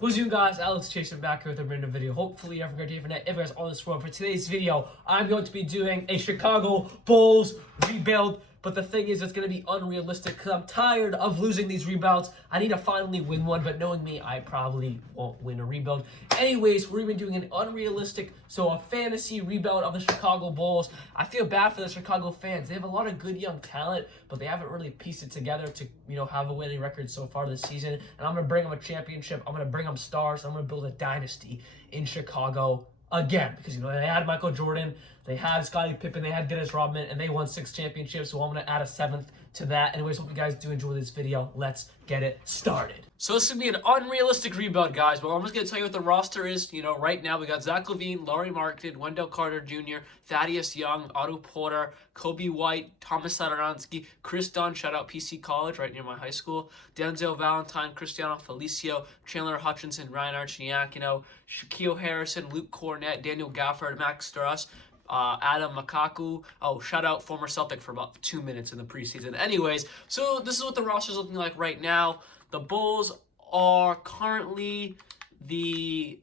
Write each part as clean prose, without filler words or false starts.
What's you guys? Alex Chaser back here with a random video. Hopefully you have a great day for that. If you guys on this world, for today's video, I'm going to be doing a Chicago Bulls rebuild. But the thing is, it's going to be unrealistic because I'm tired of losing these rebuilds. I need to finally win one, but knowing me, I probably won't win a rebuild. Anyways, we're even doing an unrealistic, so a fantasy rebuild of the Chicago Bulls. I feel bad for the Chicago fans. They have a lot of good young talent, but they haven't really pieced it together to, have a winning record so far this season. And I'm going to bring them a championship. I'm going to bring them stars. I'm going to build a dynasty in Chicago again, because they had Michael Jordan, they had Scottie Pippen, they had Dennis Rodman, and they won 6 championships. So I'm gonna add a 7th to that. Anyways, hope you guys do enjoy this video. Let's get it started. So this is gonna be an unrealistic rebuild, guys. But I'm just gonna tell you what the roster is. Right now we got Zach LaVine, Lauri Markkanen, Wendell Carter Jr., Thaddeus Young, Otto Porter, Kobe White, Thomas Satoransky, Chris Dunn, shout out PC College, right near my high school, Denzel Valentine, Cristiano Felicio, Chandler Hutchinson, Ryan Arcidiacono, Shaquille Harrison, Luke Cornett, Daniel Gafford, Max Strus, Adam Makaku. Oh, shout out former Celtic for about 2 minutes in the preseason. Anyways, so this is what the roster is looking like right now. The Bulls are currently the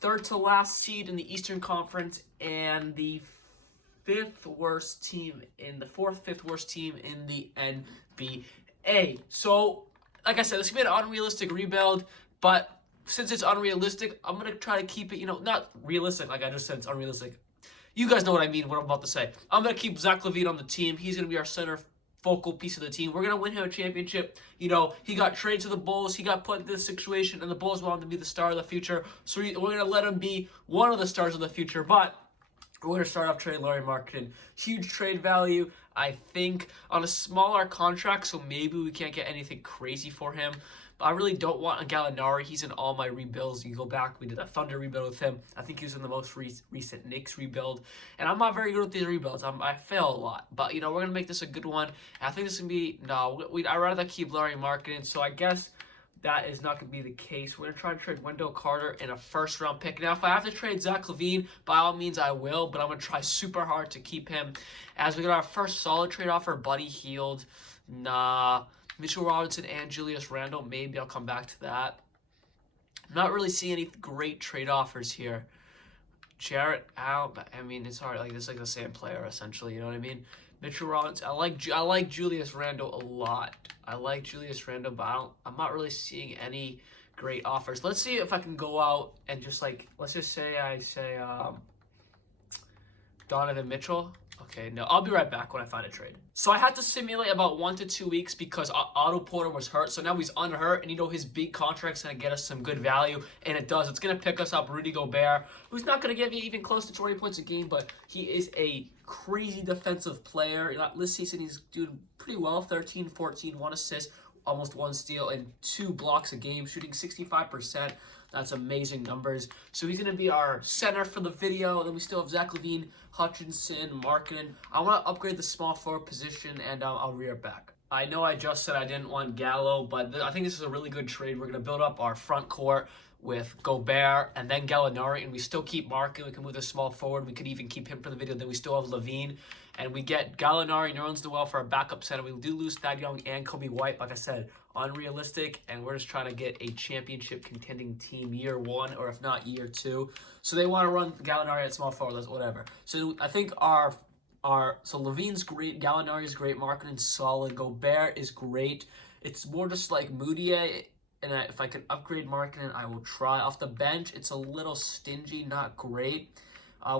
3rd to last seed in the Eastern Conference and the 5th worst team in the 5th worst team in the NBA. So, like I said, this is gonna be an unrealistic rebuild, but since it's unrealistic, I'm going to try to keep it, not realistic, like I just said, it's unrealistic. You guys know what I mean, what I'm about to say. I'm going to keep Zach LaVine on the team. He's going to be our center focal piece of the team. We're going to win him a championship. He got traded to the Bulls. He got put in this situation, and the Bulls want him to be the star of the future. So we're going to let him be one of the stars of the future, but we're going to start off trading Lauri Markkanen. Huge trade value, I think, on a smaller contract, so maybe we can't get anything crazy for him. But I really don't want a Gallinari. He's in all my rebuilds. You go back, we did a Thunder rebuild with him. I think he was in the most recent Knicks rebuild. And I'm not very good with these rebuilds. I fail a lot. But, we're going to make this a good one. And I think this is going to be, I'd rather keep Lauri Markkanen. So I guess that is not going to be the case. We're going to try to trade Wendell Carter in a 1st-round pick. Now, if I have to trade Zach LaVine, by all means I will. But I'm going to try super hard to keep him. As we got our first solid trade offer, Buddy Hield. Mitchell Robinson and Julius Randle. Maybe I'll come back to that. I'm not really seeing any great trade offers here. Jarrett out. I mean, it's hard. It's like the same player essentially. You know what I mean? Mitchell Robinson. I like Julius Randle a lot. I like Julius Randle, but I'm not really seeing any great offers. Let's see if I can go out and just let's just say I say Donovan Mitchell. Okay, no, I'll be right back when I find a trade. So I had to simulate about 1 to 2 weeks because Otto Porter was hurt. So now he's unhurt, and his big contract's going to get us some good value, and it does. It's going to pick us up Rudy Gobert, who's not going to give you even close to 20 points a game, but he is a crazy defensive player. This season, he's doing pretty well, 13, 14, 1 assist, almost 1 steal, and 2 blocks a game, shooting 65%. That's amazing numbers. So he's going to be our center for the video. Then we still have Zach LaVine, Hutchinson, Markkanen. I want to upgrade the small forward position, and I'll rear back. I know I just said I didn't want Gallo, but I think this is a really good trade. We're going to build up our front court with Gobert and then Gallinari, and we still keep Markkanen. We can move the small forward. We could even keep him for the video. Then we still have LaVine, and we get Gallinari, Nerlens Noel for our backup center. We do lose Thad Young and Kobe White. Like I said, unrealistic, and we're just trying to get a championship contending team year 1, or if not year 2. So they want to run Gallinari at small forward, whatever. So I think so LaVine's great, Gallinari's great, Markkanen's solid, Gobert is great. It's more just like Moutier. And if I can upgrade Markkanen, I will try. Off the bench, it's a little stingy, not great.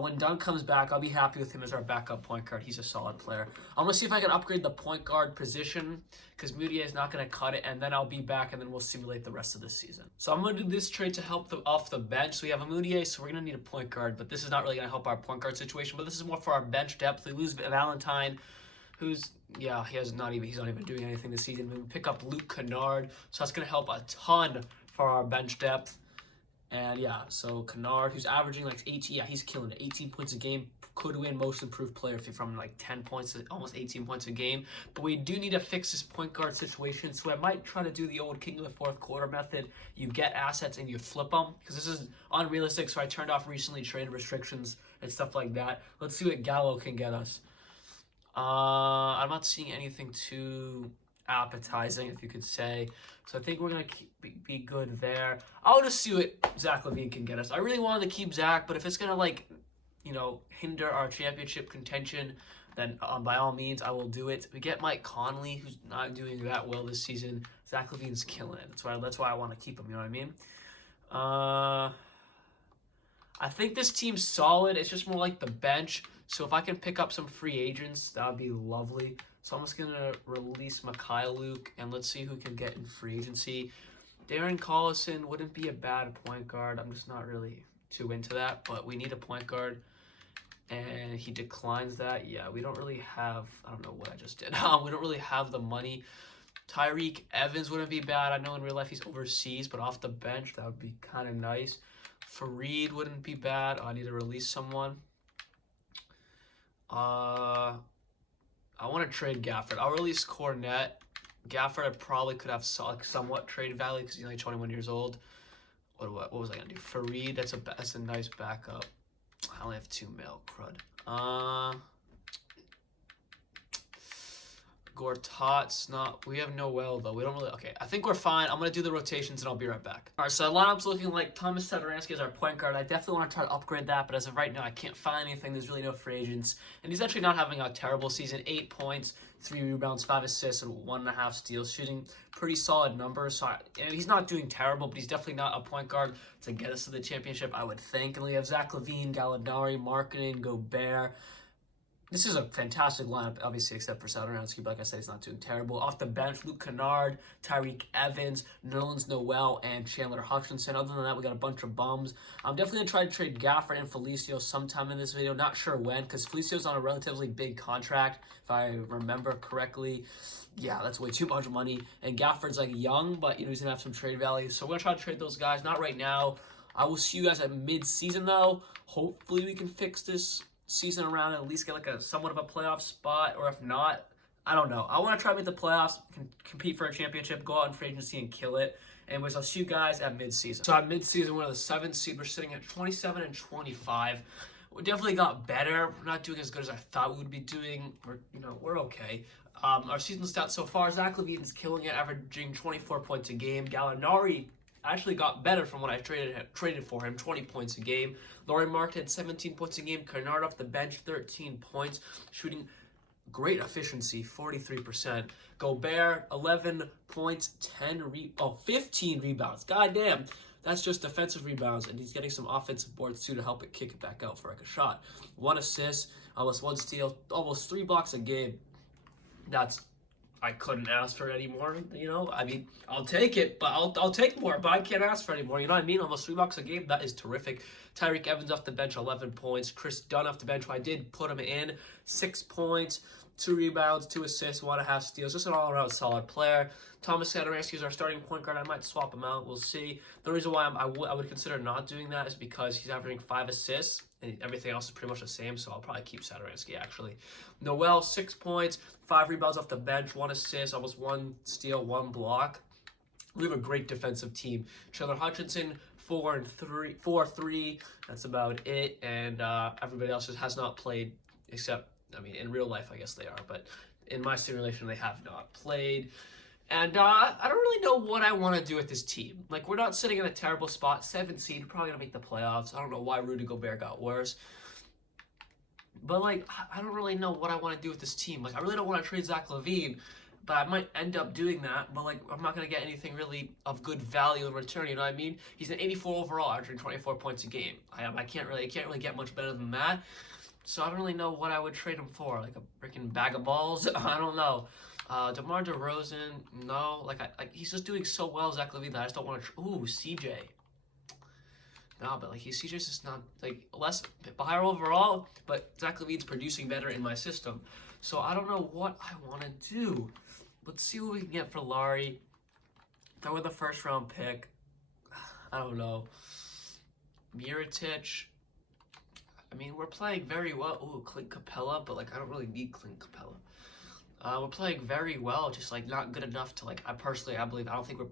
When Dunn comes back, I'll be happy with him as our backup point guard. He's a solid player. I'm going to see if I can upgrade the point guard position because Moutier is not going to cut it, and then I'll be back, and then we'll simulate the rest of the season. So I'm going to do this trade to help off the bench. So we have a Moutier, so we're going to need a point guard, but this is not really going to help our point guard situation, but this is more for our bench depth. We lose Valentine, he's not even doing anything this season. We pick up Luke Kennard, so that's going to help a ton for our bench depth. And so Kennard, who's averaging 18, he's killing it. 18 points a game, could win most improved player from 10 points to almost 18 points a game. But we do need to fix this point guard situation, so I might try to do the old king of the 4th quarter method. You get assets and you flip them, because this is unrealistic, so I turned off recently trade restrictions and stuff like that. Let's see what Gallo can get us. I'm not seeing anything too appetizing, if you could say. So I think we're going to be good there. I'll just see what Zach LaVine can get us. I really wanted to keep Zach, but if it's going to, like, you know, hinder our championship contention, then by all means, I will do it. We get Mike Conley, who's not doing that well this season. Zach LaVine's killing it. That's why I want to keep him, you know what I mean? I think this team's solid. It's just more like the bench. So if I can pick up some free agents, that would be lovely. So I'm just going to release Mikhail Luke, and let's see who can get in free agency. Darren Collison wouldn't be a bad point guard. I'm just not really too into that, but we need a point guard. And he declines that. Yeah, we don't really have, I don't know what I just did. We don't really have the money. Tyreek Evans wouldn't be bad. I know in real life he's overseas, but off the bench, that would be kind of nice. Fareed wouldn't be bad. I need to release someone. I want to trade Gafford. I'll release Cornette. Gafford I probably could have somewhat trade value because he's only 21 years old. What was I going to do? Fareed, that's a nice backup. I only have 2 mil, crud. Gortat's not. We have Noel though. We don't really. Okay, I think we're fine. I'm gonna do the rotations and I'll be right back. All right, so the lineup's looking like Thomas Satoransky is our point guard. I definitely want to try to upgrade that, but as of right now, I can't find anything. There's really no free agents, and he's actually not having a terrible season. 8 points, 3 rebounds, 5 assists, and 1.5 steals, shooting pretty solid numbers. So he's not doing terrible, but he's definitely not a point guard to get us to the championship, I would think. And we have Zach LaVine, Gallinari, Markkanen, Gobert. This is a fantastic lineup, obviously, except for Satoransky. But like I said, he's not doing terrible. Off the bench, Luke Kennard, Tyreek Evans, Nerlens Noel, and Chandler Hutchinson. Other than that, we got a bunch of bums. I'm definitely going to try to trade Gafford and Felicio sometime in this video. Not sure when, because Felicio's on a relatively big contract, if I remember correctly. Yeah, that's way too much money. And Gafford's like young, but you know he's going to have some trade value. So we're going to try to trade those guys. Not right now. I will see you guys at mid-season, though. Hopefully we can fix this season around and at least get like a somewhat of a playoff spot, or if not, I don't know. I want to try to make the playoffs, compete for a championship, go out in free agency and kill it. Anyways, I'll see you guys at mid-season. So at mid-season, we're the 7th seed. We're sitting at 27 and 25. We definitely got better. We're not doing as good as I thought we would be doing. We're okay. Our season stats so far, Zach LaVine is killing it, averaging 24 points a game. Gallinari actually got better from when I traded for him, 20 points a game. Lauri Markkanen, 17 points a game. Kennard off the bench, 13 points. Shooting great efficiency, 43%. Gobert, 11 points, 15 rebounds. God damn. That's just defensive rebounds, and he's getting some offensive boards, too, to help it kick it back out for like a shot. 1 assist, almost 1 steal, almost 3 blocks a game. I couldn't ask for any more, you know. I mean, I'll take it, but I'll take more, but I can't ask for any more, you know what I mean? Almost $3 a game, that is terrific. Tyreek Evans off the bench, 11 points. Chris Dunn off the bench, who I did put him in, 6 points, 2 rebounds, 2 assists, 1.5 steals. Just an all-around solid player. Thomas Satoransky is our starting point guard. I might swap him out. We'll see. The reason why I would consider not doing that is because he's averaging 5 assists, and everything else is pretty much the same, so I'll probably keep Satoransky, actually. Noel, 6 points, 5 rebounds off the bench, 1 assist, almost 1 steal, 1 block. We have a great defensive team. Chandler Hutchinson, 4-3. That's about it. And everybody else just has not played, except, I mean, in real life, I guess they are. But in my simulation, they have not played. And I don't really know what I want to do with this team. Like, we're not sitting in a terrible spot. 7th seed, we're probably going to make the playoffs. I don't know why Rudy Gobert got worse. But, like, I don't really know what I want to do with this team. Like, I really don't want to trade Zach LaVine, but I might end up doing that. But, like, I'm not going to get anything really of good value in return, you know what I mean? He's an 84 overall, averaging 24 points a game. I can't really get much better than that. So I don't really know what I would trade him for. Like a freaking bag of balls? I don't know. DeMar DeRozan, no. Like, he's just doing so well, Zach LaVine, that I just don't want to... Ooh, CJ. No, but, like, CJ's just not, like, higher overall, but Zach LaVine's producing better in my system. So I don't know what I want to do. Let's see what we can get for Lauri. Throw in the 1st-round pick. I don't know. Mirotic. I mean, we're playing very well. Ooh, Clint Capella, but, like, I don't really need Clint Capella. We're playing very well, just, like, not good enough to, like, I don't think we're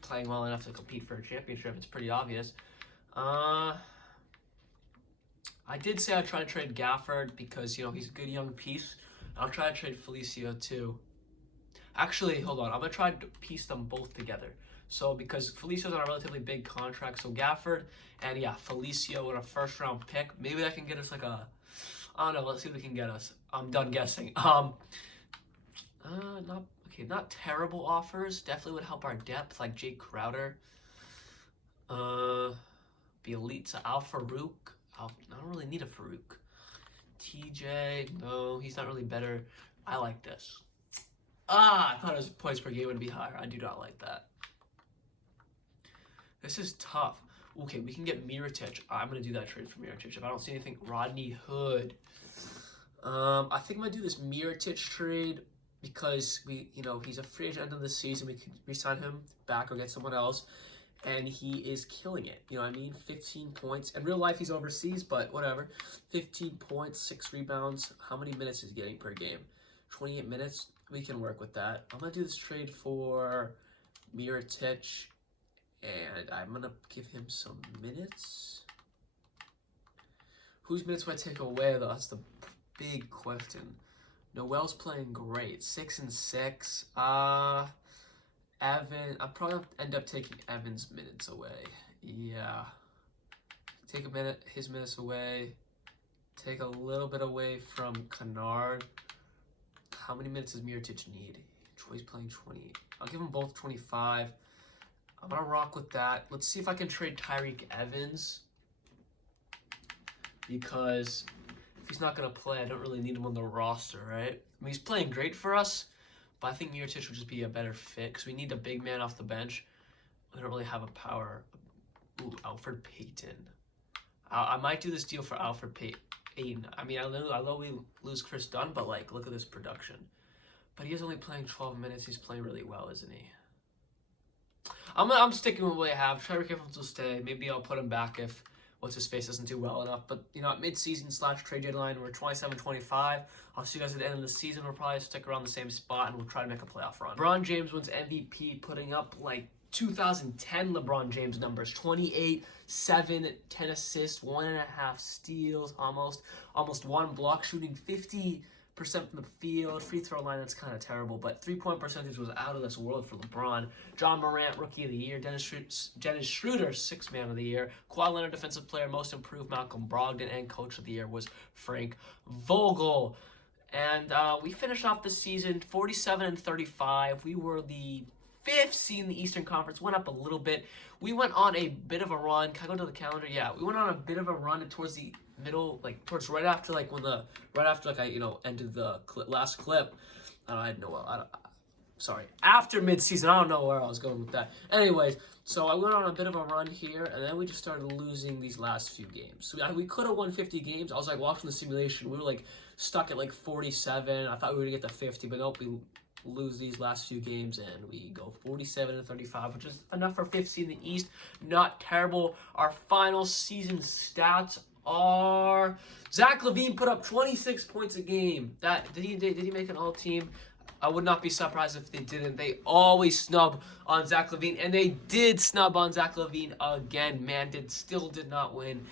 playing well enough to compete for a championship. It's pretty obvious. I did say I'd try to trade Gafford because, you know, he's a good young piece. I'll try to trade Felicio, too. Actually, hold on. I'm going to try to piece them both together. So, because Felicio's on a relatively big contract, so Gafford and, yeah, Felicio with a first-round pick. Maybe that can get us like a... I don't know. Let's see what they can get us. I'm done guessing. Not terrible offers. Definitely would help our depth, like Jake Crowder. Bielitsa, Al Farouk. I don't really need a Farouk. TJ, no, he's not really better. I like this. I thought his points per game would be higher. I do not like that. This is tough. Okay, we can get Mirotic. I'm going to do that trade for Mirotic. If I don't see anything, Rodney Hood. I think I'm going to do this Mirotic trade because he's a free agent end of the season. We could re-sign him back or get someone else. And he is killing it. You know what I mean? 15 points. In real life, he's overseas, but whatever. 15 points, 6 rebounds. How many minutes is he getting per game? 28 minutes. We can work with that. I'm going to do this trade for Mirotic. And I'm going to give him some minutes. Whose minutes would I take away, though? That's the big question. Noel's playing great. 6 and 6. Evan, I'll probably end up taking Evan's minutes away. Yeah. Take his minutes away. Take a little bit away from Kennard. How many minutes does Mirotic need? Troy's playing 20. I'll give them both 25. I'm going to rock with that. Let's see if I can trade Tyreek Evans. Because if he's not going to play, I don't really need him on the roster, right? I mean, he's playing great for us. But I think Mirotic would just be a better fit because we need a big man off the bench. We don't really have a power. Ooh, Alfred Payton. I might do this deal for Alfred Payton. I mean, I know we lose Chris Dunn, but, like, look at this production. But he is only playing 12 minutes. He's playing really well, isn't he? I'm sticking with what I have. Tyreek Evans will stay. Maybe I'll put him back if what's-his-face doesn't do well enough. But, at mid-season/trade deadline, we're 27-25. I'll see you guys at the end of the season. We'll probably stick around the same spot, and we'll try to make a playoff run. LeBron James wins MVP, putting up, like, 2010 LeBron James numbers. 28, 7, 10 assists, 1.5 steals, almost 1 block, shooting 50% from the field. Free throw line, that's kind of terrible, but 3-point percentage was out of this world for LeBron. John Morant, Rookie of the Year. Dennis Schroeder, 6th Man of the Year. Kawhi Leonard, Defensive Player, Most Improved, Malcolm Brogdon, and Coach of the Year was Frank Vogel. And we finished off the season 47-35. We were the 5th seed in the Eastern Conference, went up a little bit. We went on a bit of a run. Can I go to the calendar? Yeah, we went on a bit of a run towards the middle, like towards right after I ended the last clip. After midseason. I don't know where I was going with that. Anyways, so I went on a bit of a run here, and then we just started losing these last few games. So we could have won 50 games. I was like watching the simulation. We were like stuck at like 47. I thought we were gonna get to 50, but nope, we lose these last few games and we go 47-35, which is enough for 5th seed in the East. Not terrible. Our final season stats are Zach LaVine put up 26 points a game. Did he make an all-team? I would not be surprised if they didn't. They always snub on Zach LaVine, and they did snub on Zach LaVine again. Man still did not win.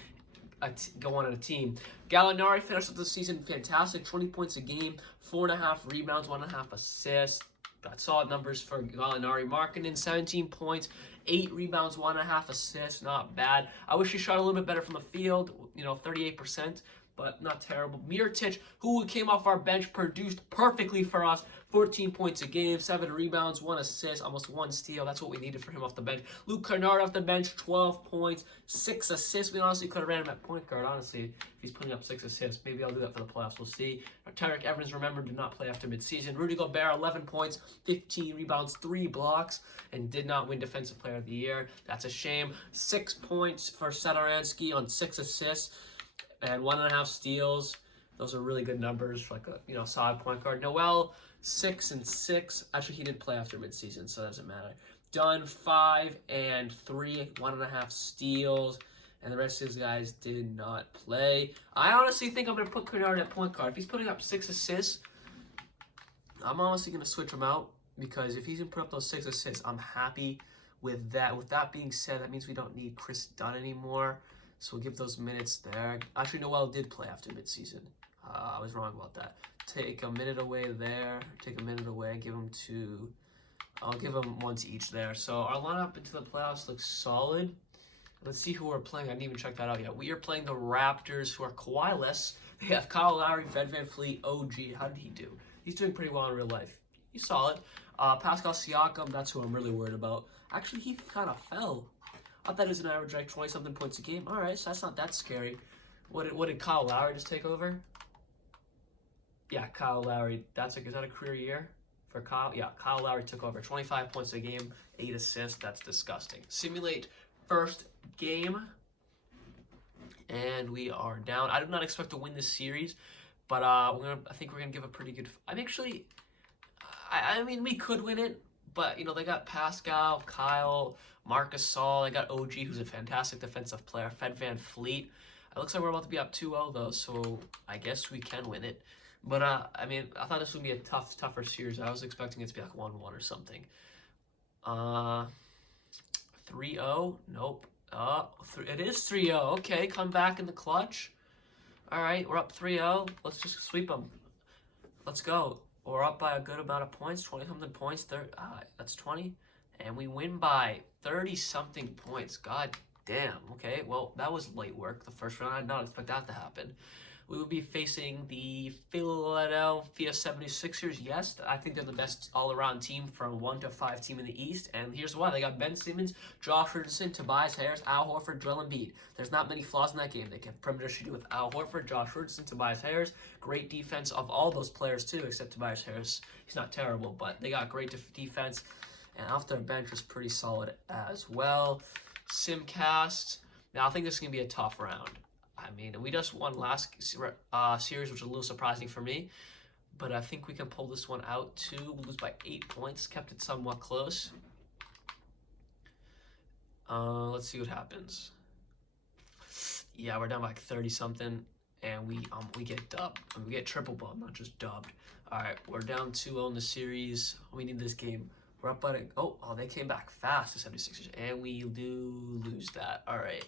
Go on a team. Gallinari finished up the season fantastic, 20 points a game, 4.5 rebounds, 1.5 assists. Got solid numbers for Gallinari. Markkanen, 17 points, 8 rebounds, 1.5 assists. Not bad. I wish he shot a little bit better from the field, 38%, but not terrible. Mirotic, who came off our bench, produced perfectly for us. 14 points a game, 7 rebounds, 1 assist, almost 1 steal. That's what we needed for him off the bench. Luke Kennard off the bench, 12 points, 6 assists. We honestly could have ran him at point guard, honestly, if he's putting up 6 assists. Maybe I'll do that for the playoffs. We'll see. Tyreek Evans, remember, did not play after midseason. Rudy Gobert, 11 points, 15 rebounds, 3 blocks, and did not win Defensive Player of the Year. That's a shame. 6 points for Satoransky on 6 assists and 1.5 steals. Those are really good numbers for like a solid point guard. Noel, 6 and 6. Actually, he didn't play after midseason, so it doesn't matter. Dunn, 5 and 3, 1.5 steals, and the rest of these guys did not play. I honestly think I'm going to put Kennard at point guard. If he's putting up 6 assists, I'm honestly going to switch him out, because if he's going to put up those 6 assists, I'm happy with that. With that being said, that means we don't need Chris Dunn anymore, so we'll give those minutes there. Actually, Noel did play after midseason. I was wrong about that. take a minute away there. Take a minute away. Give them two. I'll give them one to each there. So our lineup into the playoffs looks solid. Let's see who we're playing. I didn't even check that out yet. We are playing the Raptors, who are Kawhi-less. They have Kyle Lowry, Fred VanVleet, OG. How did he do? He's doing pretty well in real life. He's solid. Pascal Siakam, that's who I'm really worried about. Actually, he kind of fell. I thought he was an average like 20-something points a game. All right, so that's not that scary. What did Kyle Lowry just take over? Yeah, Kyle Lowry. Is that a career year for Kyle? Yeah, Kyle Lowry took over. 25 points a game, 8 assists. That's disgusting. Simulate first game. And we are down. I do not expect to win this series, but I think we're gonna give a pretty good. I mean, we could win it, but you know they got Pascal, Kyle, Marcus Gasol. They got OG, who's a fantastic defensive player. Fred VanVleet. It looks like we're about to be up 2-0 though, so I guess we can win it. But I mean, I thought this would be a tougher series. I was expecting it to be like 1-1 or something. 3-0. Nope. It is 3-0. Okay, come back in the clutch. All right, we're up 3-0. Let's just sweep them. Let's go. We're up by a good amount of points, 20-something points. That's 20. And we win by 30-something points. God damn. Okay, well, that was light work the first round. I did not expect that to happen. We will be facing the Philadelphia 76ers. Yes, I think they're the best all-around team from 1 to 5 team in the East. And here's why. They got Ben Simmons, Josh Richardson, Tobias Harris, Al Horford, Joel Embiid. There's not many flaws in that game. They can perimeter shooting with Al Horford, Josh Richardson, Tobias Harris. Great defense of all those players, too, except Tobias Harris. He's not terrible, but they got great defense. And off their bench was pretty solid as well. Simcast. Now, I think this is going to be a tough round. I mean, we just won last series, which was a little surprising for me. But I think we can pull this one out, too. We lose by 8 points. Kept it somewhat close. Let's see what happens. Yeah, we're down by like 30-something. And we get dubbed. We get triple bump, not just dubbed. All right, we're down 2-0 in the series. We need this game. We're up by the... Oh, they came back fast, the 76ers. And we do lose that. All right.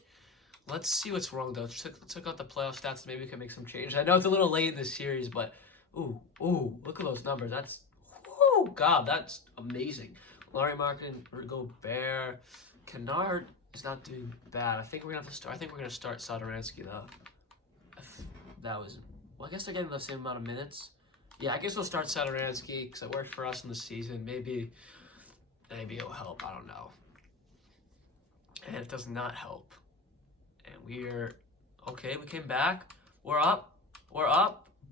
Let's see what's wrong, though. Took out the playoff stats. Maybe we can make some change. I know it's a little late in this series, but... Ooh, look at those numbers. God, that's amazing. Larry Markin, Gobert. Kennard is not doing bad. I think we're going to have to start... I think we're going to start Satoransky, though. That was... Well, I guess they're getting the same amount of minutes. Yeah, I guess we'll start Satoransky, because it worked for us in the season. Maybe it'll help. I don't know. And it does not help. And we're okay. We came back. We're up.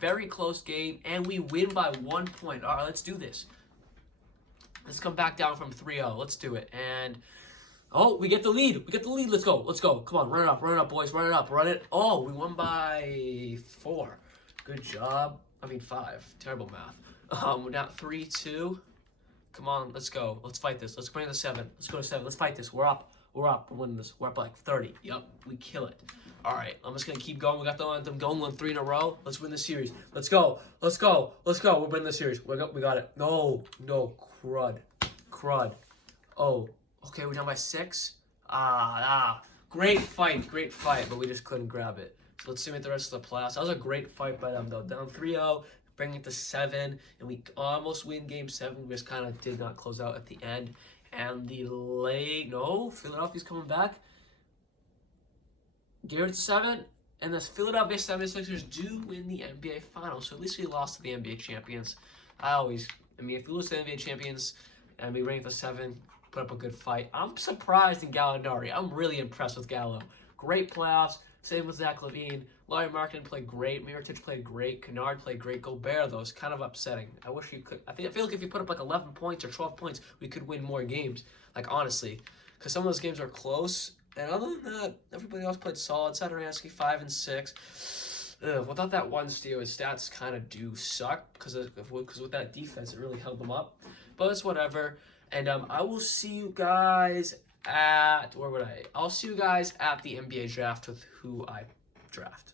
Very close game, and we win by 1 point. All right, let's do this. Let's come back down from 3-0. Let's do it. And we get the lead. Let's go. Come on, run it up, boys. Run it. Oh, we won by 4. Good job. I mean 5. Terrible math. We're down 3-2. Come on, let's go. Let's fight this. Let's bring it to 7. Let's go to 7. Let's fight this. We're up. We're winning this. We're up by like 30. Yep, we kill it. All right, I'm just going to keep going. We got them going on 3 in a row. Let's win the series. Let's go. We're winning the series. We got it. No, crud. Oh, okay, we're down by 6. Great fight, but we just couldn't grab it. So let's simulate the rest of the playoffs. That was a great fight by them, though. Down 3-0, bringing it to 7, and we almost win Game 7. We just kind of did not close out at the end. And Philadelphia's coming back. Give it to 7. And the Philadelphia 76ers do win the NBA Finals. So at least we lost to the NBA champions. If we lose to the NBA champions and we rank the 7, put up a good fight. I'm surprised in Gallinari. I'm really impressed with Gallo. Great playoffs. Same with Zach LaVine. Larry Markin played great. Mirotic played great. Kennard played great. Gobert, though, is kind of upsetting. I wish you could. I feel like if you put up like 11 points or 12 points, we could win more games. Like, honestly. Because some of those games are close. And other than that, everybody else played solid. Satoransky, 5 and 6. Without that one steal, his stats kind of do suck. Because with that defense, it really held them up. But it's whatever. And I will see you guys at... I'll see you guys at the NBA draft with who I draft.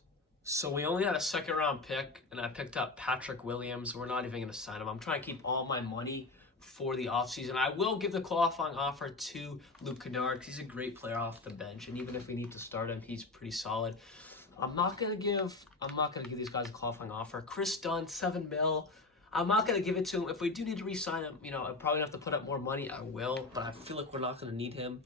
So we only had a second-round pick, and I picked up Patrick Williams. We're not even going to sign him. I'm trying to keep all my money for the offseason. I will give the qualifying offer to Luke Kennard because he's a great player off the bench, and even if we need to start him, he's pretty solid. I'm not gonna give these guys a qualifying offer. Chris Dunn, 7 mil. I'm not gonna give it to him. If we do need to re-sign him, you know, I'm probably gonna have to put up more money. I will, but I feel like we're not gonna need him.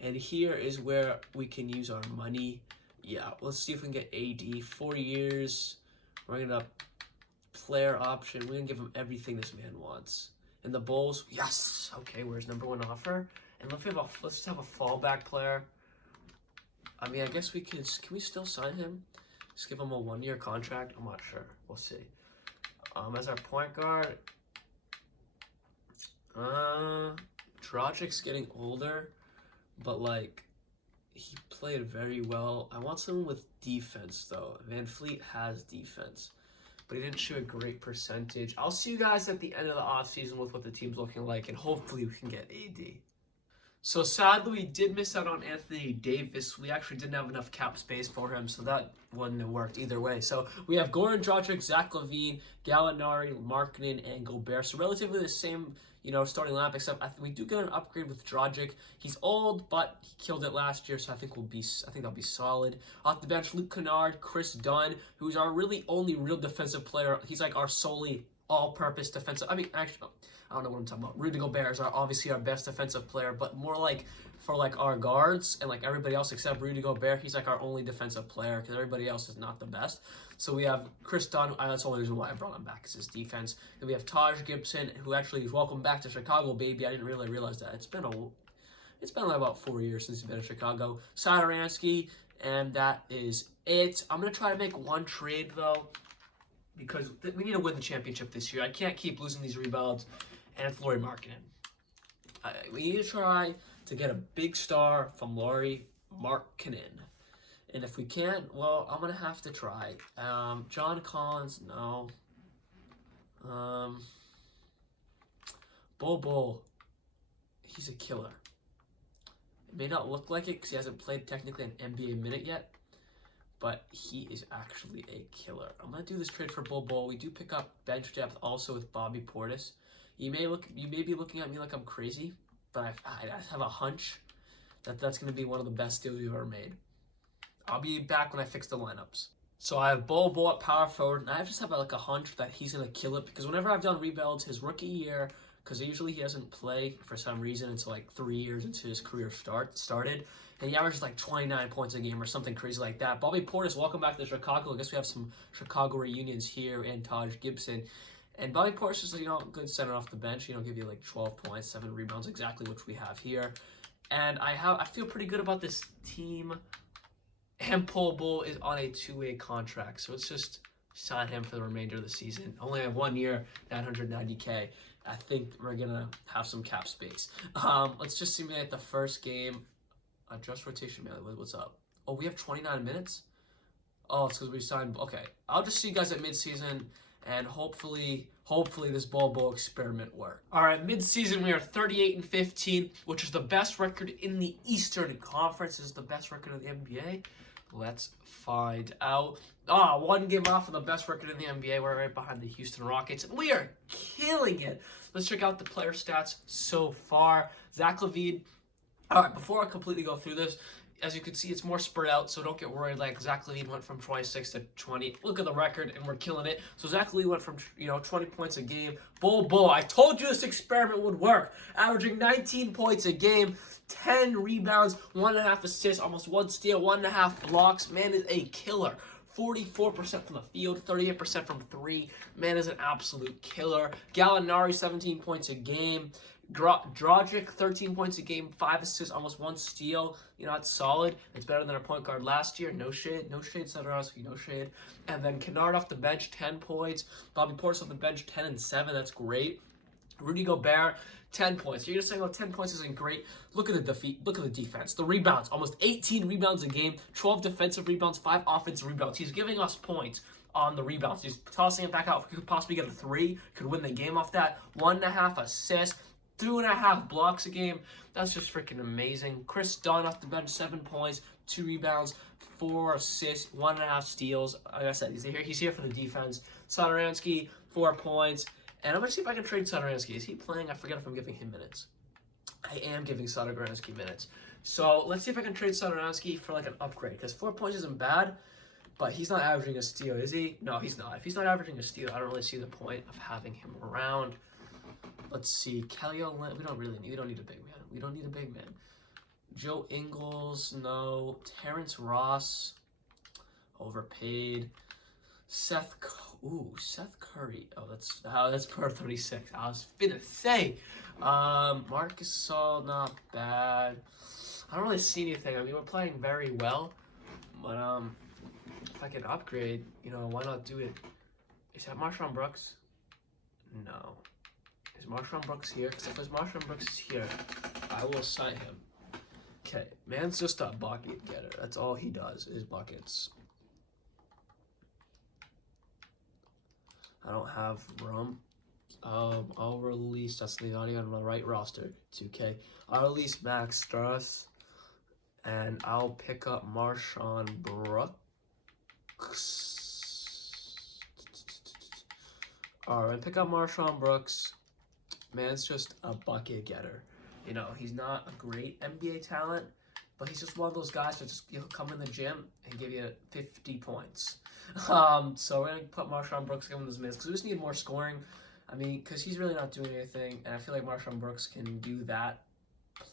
And here is where we can use our money. Yeah, let's see if we can get AD. 4 years. We're gonna player option. We're gonna give him everything this man wants. And the Bulls, yes. Okay, where's #1 offer? And let's just have a fallback player. I mean, I guess we can we still sign him? Just give him a 1-year contract? I'm not sure. We'll see. As our point guard, Dragic's getting older, but like, he played very well. I want someone with defense though. Van Fleet has defense, but he didn't shoot a great percentage. I'll see you guys at the end of the offseason with what the team's looking like, and hopefully we can get AD. So sadly, we did miss out on Anthony Davis. We actually didn't have enough cap space for him, so that wouldn't have worked either way. So we have Goran Dragic, Zach LaVine, Gallinari, Markkanen, and Gobert. So relatively the same, you know, starting lineup, except we do get an upgrade with Dragic. He's old, but he killed it last year, so I think that'll be solid. Off the bench, Luke Kennard, Chris Dunn, who's our really only real defensive player. He's like our solely all-purpose defensive. I mean, actually, I don't know what I'm talking about. Rudy Gobert is obviously our best defensive player, but more like for like our guards and like everybody else except Rudy Gobert, he's like our only defensive player because everybody else is not the best. So we have Chris Dunn. That's the only reason why I brought him back is his defense. And we have Taj Gibson, who actually is welcome back to Chicago, baby. I didn't really realize that. It's been about 4 years since he's been in Chicago. Satoransky, and that is it. I'm gonna try to make one trade though, because we need to win the championship this year. I can't keep losing these rebounds. And Lauri Markkanen. We need to try to get a big star from Lauri Markkanen. And if we can't, well, I'm going to have to try. John Collins, no. Bol, he's a killer. It may not look like it because he hasn't played technically an NBA minute yet, but he is actually a killer. I'm going to do this trade for Bol. We do pick up bench depth also with Bobby Portis. You may be looking at me like I'm crazy, but I have a hunch that that's going to be one of the best deals we've ever made. I'll be back when I fix the lineups. So I have Bol at power forward, and I just have like a hunch that he's going to kill it because whenever I've done rebuilds, his rookie year, because usually he doesn't play for some reason until like 3 years into his career started, and he averages like 29 points a game or something crazy like that. Bobby Portis, welcome back to Chicago. I guess we have some Chicago reunions here, and Taj Gibson. And Bobby Portis is, you know, good center off the bench. You know, give you like 12 points, 7 rebounds, exactly which we have here. And I feel pretty good about this team. And Bol is on a 2-way contract, so let's just sign him for the remainder of the season. Only have 1 year, $990K. I think we're gonna have some cap space. Let's just simulate the first game. Adjust rotation, man. What's up? Oh, we have 29 minutes. Oh, it's because we signed. Okay, I'll just see you guys at midseason. And hopefully this Bol experiment works. All right, mid-season we are 38-15, which is the best record in the Eastern Conference. This is the best record in the NBA. Let's find out. 1 game off of the best record in the NBA. We're right behind the Houston Rockets. We are killing it. Let's check out the player stats so far. Zach LaVine. All right, before I completely go through this, as you can see, it's more spread out, so don't get worried. Like, Zach LaVine went from 26 to 20. Look at the record, and we're killing it. So Zach LaVine went from, 20 points a game. Bol, I told you this experiment would work. Averaging 19 points a game, 10 rebounds, 1.5 assists, almost 1 steal, 1.5 blocks. Man is a killer. 44% from the field, 38% from 3. Man is an absolute killer. Gallinari, 17 points a game. Dragic, 13 points a game, 5 assists, almost 1 steal. You know, that's solid. It's better than our point guard last year. No shade, Satoransky, no shade. And then Kennard off the bench, 10 points. Bobby Portis off the bench, 10 and 7. That's great. Rudy Gobert, 10 points. You're just saying, oh, 10 points isn't great. Look at the defeat. Look at the defense. The rebounds, almost 18 rebounds a game, 12 defensive rebounds, 5 offensive rebounds. He's giving us points on the rebounds. He's tossing it back out. If he could possibly get a 3, could win the game off that. 1.5 assists. 2.5 blocks a game. That's just freaking amazing. Chris Dunn off the bench, 7 points, 2 rebounds, 4 assists, 1.5 steals. Like I said, he's here for the defense. Satoransky, 4 points. And I'm going to see if I can trade Satoransky. Is he playing? I forget if I'm giving him minutes. I am giving Satoransky minutes. So let's see if I can trade Satoransky for like an upgrade. Because 4 points isn't bad. But he's not averaging a steal, is he? No, he's not. If he's not averaging a steal, I don't really see the point of having him around. Let's see. Kelly Olynyk. We don't need a big man. We don't need a big man. Joe Ingles, no. Terrence Ross, overpaid. Seth Curry. Oh, that's per 36. I was finna say. Marcus Saul, not bad. I don't really see anything. I mean, we're playing very well, but if I can upgrade, why not do it? Is that Marshawn Brooks? No. Is Marshawn Brooks here? Because if Marshawn Brooks is here, I will sign him. Okay, man's just a bucket getter. That's all he does is buckets. I don't have room. I'll release. That's not even on the right roster. 2K. I'll release Max Struss, and I'll pick up Marshawn Brooks. All right, pick up Marshawn Brooks. Man's just a bucket getter. He's not a great NBA talent, but he's just one of those guys that he'll come in the gym and give you 50 points. So we're going to put Marshawn Brooks in this minutes because we just need more scoring. I mean, because he's really not doing anything, and I feel like Marshawn Brooks can do that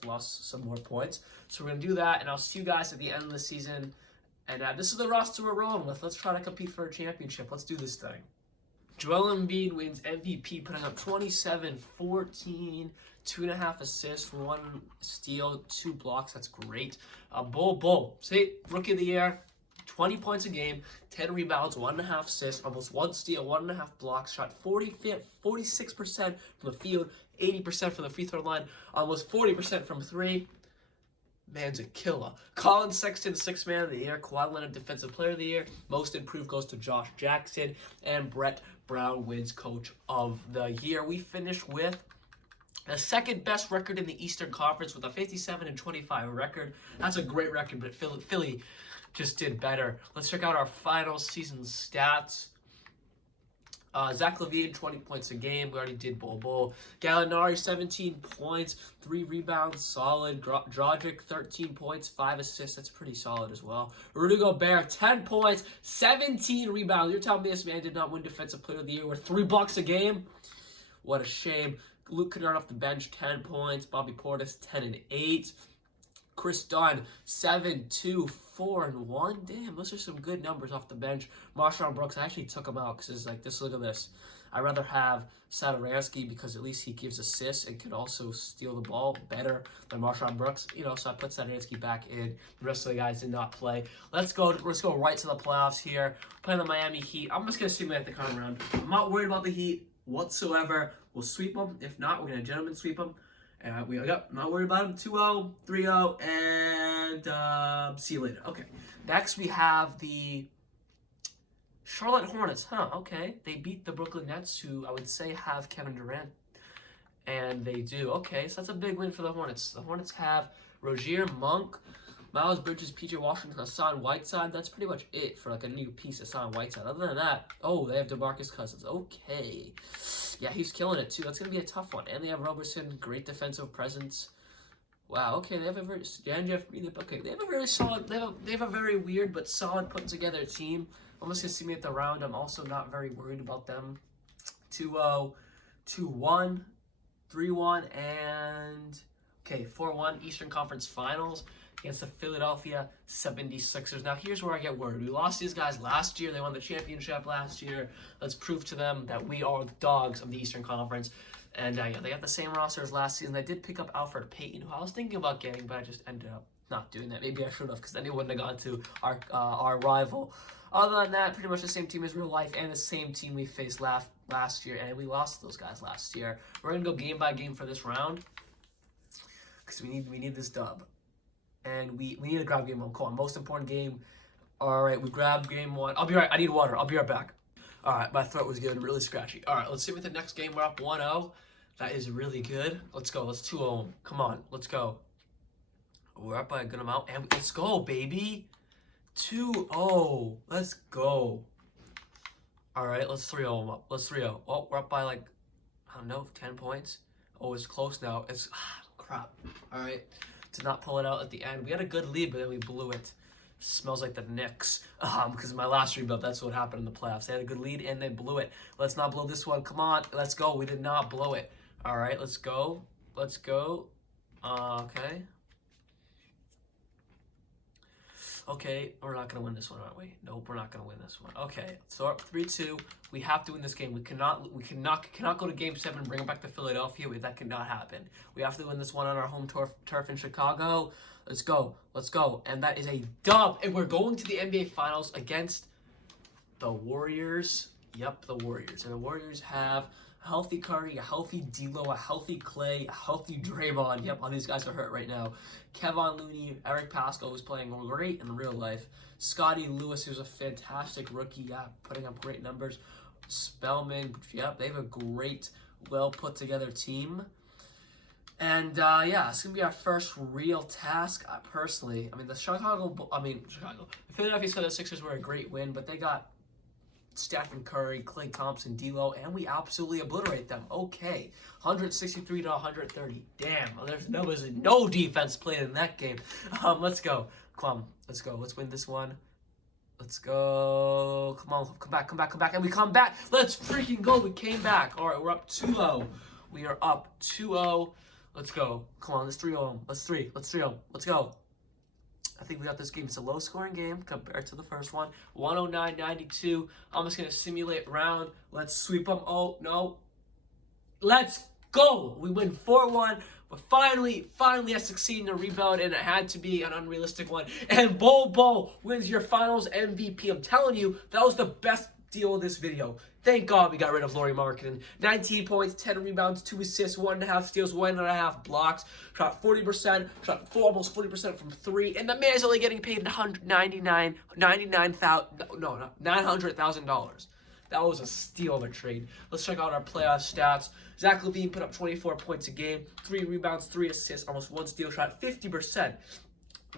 plus some more points. So we're going to do that, and I'll see you guys at the end of the season. And this is the roster we're rolling with. Let's try to compete for a championship. Let's do this thing. Joel Embiid wins MVP, putting up 27, 14, 2.5 assists, 1 steal, 2 blocks. That's great. Bull. See, rookie of the year, 20 points a game, 10 rebounds, 1.5 assists, almost 1 steal, 1.5 blocks, shot 46% from the field, 80% from the free throw line, almost 40% from 3. Man's a killer. Colin Sexton, 6th man of the year. Kawhi Leonard, defensive player of the year. Most improved goes to Josh Jackson. And Brett Brown wins coach of the year. We finish with the second best record in the Eastern Conference with a 57-25 record. That's a great record, but Philly just did better. Let's check out our final season stats. Zach LaVine, 20 points a game. We already did Bull. Gallinari, 17 points, 3 rebounds, solid. Dragic, 13 points, 5 assists. That's pretty solid as well. Rudy Gobert, 10 points, 17 rebounds. You're telling me this man did not win Defensive Player of the Year with $3 a game? What a shame. Luke Kennard off the bench, 10 points. Bobby Portis, 10 and 8. Chris Dunn, 7, 2, 4, and 1. Damn, those are some good numbers off the bench. Marshawn Brooks, I actually took him out because it's like this. Look at this. I'd rather have Satoransky because at least he gives assists and could also steal the ball better than Marshawn Brooks. So I put Satoransky back in. The rest of the guys did not play. Let's go right to the playoffs here. Playing the Miami Heat. I'm just going to simulate the current round. I'm not worried about the Heat whatsoever. We'll sweep them. If not, we're going to gentleman sweep them. Not worried about them. 2-0, 3-0, and see you later. Okay. Next, we have the Charlotte Hornets. Okay. They beat the Brooklyn Nets, who I would say have Kevin Durant. And they do. Okay, so that's a big win for the Hornets. The Hornets have Rozier, Monk, Miles Bridges, PJ Washington, Hassan Whiteside. That's pretty much it for like a new piece of Hassan Whiteside. Other than that, they have DeMarcus Cousins. Okay. Yeah, he's killing it too. That's going to be a tough one. And they have Robertson, great defensive presence. Wow, okay, they have a very they have a very solid, they have a very weird but solid put together team. I'm just going to see me at the round. I'm also not very worried about them. 2-0, 2-1, 3-1, and 4-1 Eastern Conference Finals against the Philadelphia 76ers. Now, here's where I get worried. We lost these guys last year. They won the championship last year. Let's prove to them that we are the dogs of the Eastern Conference. And, they got the same roster as last season. They did pick up Alfred Payton, who I was thinking about getting, but I just ended up not doing that. Maybe I should have, because then he wouldn't have gone to our rival. Other than that, pretty much the same team as real life and the same team we faced last year, and we lost those guys last year. We're going to go game by game for this round because we need this dub. And we need to grab game 1. Come on, most important game. All right, we grab game 1. I'll be right. I need water. I'll be right back. All right, my throat was getting really scratchy. All right, let's see with the next game. We're up 1-0. That is really good. Let's go. Let's 2-0. Come on, let's go. We're up by a good amount, and let's go, baby. 2-0. Let's go. All right, let's 3-0 them up. Let's 3-0. Oh, we're up by I don't know, 10 points. Oh, it's close now. Crap. All right. Did not pull it out at the end. We had a good lead, but then we blew it. Smells like the Knicks. Because my last rebuild, that's what happened in the playoffs. They had a good lead and they blew it. Let's not blow this one. Come on, let's go. We did not blow it. All right, let's go. Let's go. Okay. Okay, we're not going to win this one, aren't we? Nope, we're not going to win this one. Okay, so up 3-2. We have to win this game. We cannot go to Game 7 and bring it back to Philadelphia. That cannot happen. We have to win this one on our home turf in Chicago. Let's go. Let's go. And that is a dub. And we're going to the NBA Finals against the Warriors. Yep, the Warriors. And the Warriors have a healthy Curry, a healthy D'Lo, a healthy Clay, a healthy Draymond. Yep, all these guys are hurt right now. Kevon Looney, Eric Pascal, who's playing great in real life. Scotty Lewis, who's a fantastic rookie, putting up great numbers. Spellman, yep, they have a great, well-put-together team. And, it's going to be our first real task, personally. I mean, the Philadelphia 76ers were a great win, but they got Stephen Curry, Klay Thompson, D'Lo, and we absolutely obliterate them. Okay, 163 to 130. Damn, there was no defense played in that game. Let's go. Come on, let's go. Let's win this one. Let's go. Come on, come back. And we come back. Let's freaking go. We came back. All right, we're up 2-0. We are up 2-0. Let's go. Come on, let's 3-0 them. Let's 3-0. Let's go. I think we got this game. It's a low-scoring game compared to the first one. 109-92. I'm just going to simulate round. Let's sweep them. Oh, no. Let's go. We win 4-1. But finally, I succeed in a rebound, and it had to be an unrealistic one. And Bol wins your finals MVP. I'm telling you, that was the best deal of this video. Thank God we got rid of Lauri Markkanen. 19 points, 10 rebounds, 2 assists, 1.5 steals, 1.5 blocks. Shot 40%, almost 40% from 3. And the man is only getting paid $900,000. That was a steal of a trade. Let's check out our playoff stats. Zach LaVine put up 24 points a game, 3 rebounds, 3 assists, almost 1 steal, shot 50%.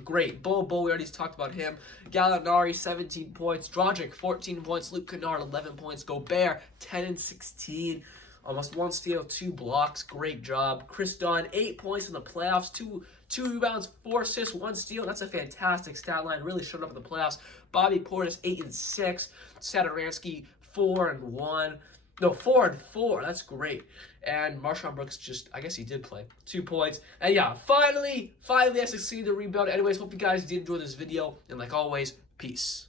Great. Bol, we already talked about him. Gallinari, 17 points. Dragic, 14 points. Luke Kennard, 11 points. Gobert, 10 and 16. Almost 1 steal, 2 blocks. Great job. Chris Dunn, 8 points in the playoffs. 2 rebounds, 4 assists, 1 steal. That's a fantastic stat line. Really showed up in the playoffs. Bobby Portis, 8 and 6. Satoransky, 4 and 1. No, 4 and 4. That's great. And Marshawn Brooks I guess he did play. 2 points. And yeah, finally, I succeeded to rebuild. Anyways, hope you guys did enjoy this video. And like always, peace.